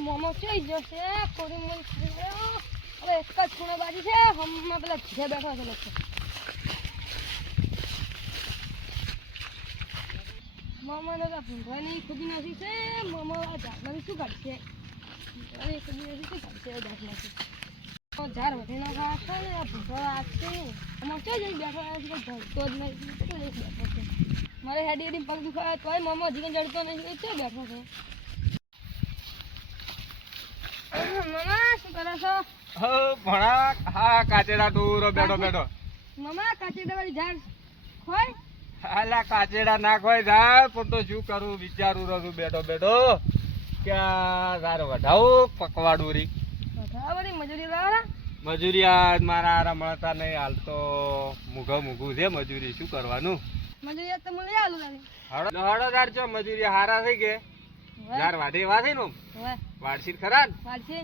મોમો જોઈ જશે કોરી મન હવે એક જ ખૂણે બાજી છે હમણાં પેલા જે બેઠા છે લોકો મોમોને તો ભૂંગળાની ખુદી નથી છે મોમો આ ઝાડમાંથી શું કાઢશે અરે ખુદી નથી શું કાઢશે ઝાડમાંથી ઝાડ વધી ના ખાશે ને આ ભૂંગળા આપશે આમાં ક્યાં જઈ બેઠો જડતો જ નહીં બેઠો છે મારે હેડી હેડી પગ દુખાવે તોય મોમો હજી જડતો નહીં ક્યાં બેઠો છે મામા શું કરો છો ભણા હા કાચેડા દૂર બેઠો બેઠો મામા કાચેડા વાળી ઝાડ ખોય હાલા કાચેડા ના ખોય ઝાડ પણ તો શું કરું વિચારું રહું બેઠો બેઠો કે ઝાડ વઢાવું પકવાડું રી વળી મજૂરી લાવડા મજૂરી આજ મારા હારા મળતા નહીં હાલ તો મૂઘું છે મજૂરી શું કરવાનું મજૂરી તો મને આલુ લાગે હળોદાર છો મજૂરી હારા થઈ કે ઝાડ વાઢી વાઢી નું હવે વાડશી ખરા ને વાળશે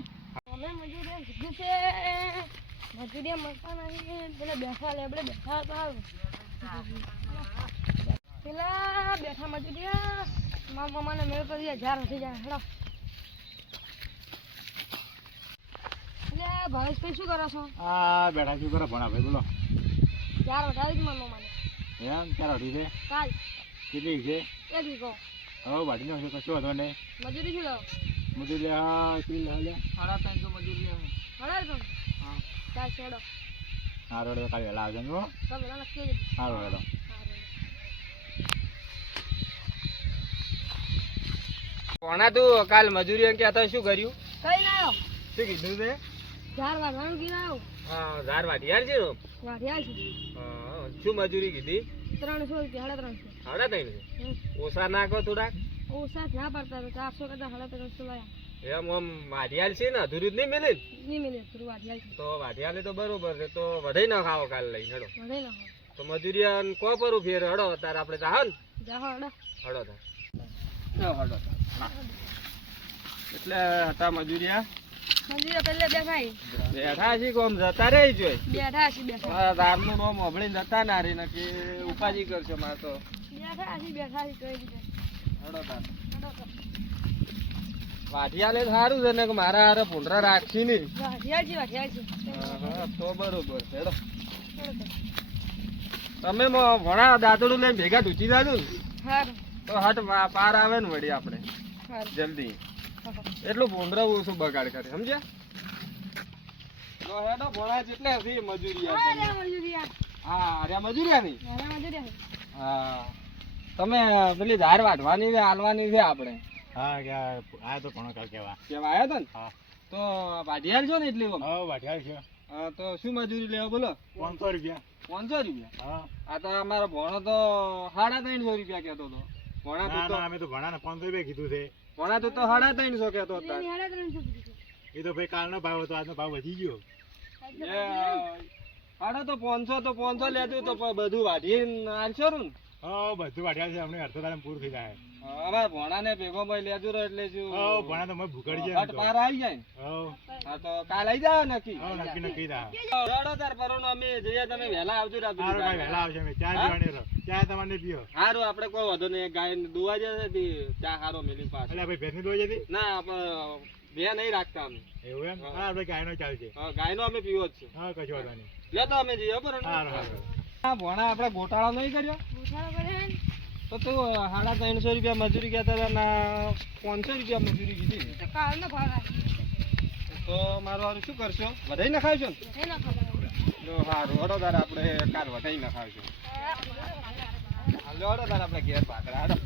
અમે મજૂરી કીધું છે મજૂરી મળતા નહીં પેલા બેઠા લે આપણે બેઠા તો આવ પેલા બેઠા મજૂરી મારા મમ્માને મેળ કરી ઝાડ થઈ જાય હેડો એટલે ભાવેશભાઈ શું કરો છો આ બેઠા શું કરો ભણા ભાઈ બોલો ઝાડ વધારી મારા મમ્માને એમ ક્યારે અઢી છે કાલ કેટલી છે એક વીઘો હવે વાઢી નાખશો કશું હતો ને મજૂરી શું લો મજૂરી હા કેટલી હાલે 350 મજૂરી હળાર તો હા ચાલ છેડો હા રોડ તો કાલે વહેલા આવજો ને હો તો પેલા નક્કી જ હા રોડ કોણા તું કાલ મજૂરી એમ કહેતા શું કર્યું કઈ ના આવ્યો શું કીધું તે ઝાડ વાઢવાનું કીધું આવ્યો હા ધાર વાઢિયાર છે ને વાઢ્યા છે હા શું મજૂરી કીધી 300 રૂપિયા 350 સાડા ત્રણ છે ઓછા નાખો થોડાક ઓછા ના પડતા તો 400 કરતા 350 લાયા એમ આમ વાઢિયાલ છે ને અધૂરી જ નહીં મિલે ને? નહીં મિલે થોડું વાઢ્યા છે તો વાઢિયાલે તો બરોબર છે તો વધાઈ ના ખાવો કાલ લઈને હડો વધે ના હોય તો મજૂરી કો પરું ફેર હડો તાર આપણે જાહ ને જાહો અડા હડો તાર હડો એટલે હતા મજૂરિયા મંદિરે પહેલે બેઠા બેઠા છે કોમ જતા રહી જોઈ બેઠા છે બેઠા મારા દારનું નામ હોભળીને જતા ના રે ને કે ઉપાજી કરશો મારે તો બેઠા છે જોઈ દીધે હડો તાર વાઢિયાલે સારું છે ને કે મારા હારે ભૂંડરા રાખી નહીં વાઢ્યા છે હા તો બરોબર છે હેડો તમે ભણા દાંતડું લઈને ભેગા ઢૂચી જાજો ને હારું તો હટ પાર આવે ને વળી આપણે હારું જલ્દી એટલું ભૂંડરા ઓછું બગાડ કરે સમજ્યા તો હેડો ભણા જેટલે હતી મજૂરી હા અરે મજૂરિયા ની હા તમે પેલી ધાર વાઢવાની છે હાલવાની છે આપણે હા આ તો ઘણો કાલ કેવા આવ્યા હતા ને હા તો વાઢિયાલ છો ને એટલી હા વાઢિયાલ છે હા તો શું મજૂરી લેવા બોલો 500 રૂપિયા 500 રૂપિયા હા આ તો અમારો ભણો તો 350 રૂપિયા કહેતો હતો ભણા ના તો ના અમે તો ભણા ને 500 રૂપિયા કીધું છે ભણા તો 350 કહેતો હતા એ તો ભાઈ કાલનો ભાવ હતો આજનો ભાવ વધી ગયો હાડા તો 500 લેતું તો બધું વાઢીને આલશો ને હા બધું વાઢિયાલ છે અમને અડધો તારે પૂરું થઈ જાય અમારે ભણાને ભેગો ભાઈ લેતું રહે એટલે શું હા ભણા તો મને ભૂખડ છે હટ પાર આવી જાય હા તો કાલ આવી જાય નક્કી નક્કી થા રડો તાર પરોનો અમે જઈએ તમે વહેલા આવજો સારું ભાઈ વહેલા આવશે અમે ચા પીવાની રહો ચા તમારે પીઓ સારું આપણે કોઈ વધુ નહીં ગાય દુવા જશે તે ચા સારો મેલી પાસ એટલે ભાઈ ભેંસની દોઈ જતી ના આપણે બે નહીં રાખતા અમે એવું એમ હા આપણે ગાયનો ચાલશે હા ગાયનો અમે પીવો જ છે હા કશો વાંધો નહીં લેતો અમે જઈએ બરોબર સારું સારું હા ભણા આપણે ગોટાળો નહીં કર્યો તો તું 350 રૂપિયા મજૂરી કહેતા હતા ના 500 રૂપિયા મજૂરી કીધી તો મારું શું કરશો વધાઈ ના ખાવશો ને જો સારું હડો તાર આપણે કાર વધાઈ ના ખાવશો હાલો હડો તાર આપણે ઘેર પાકડા હડો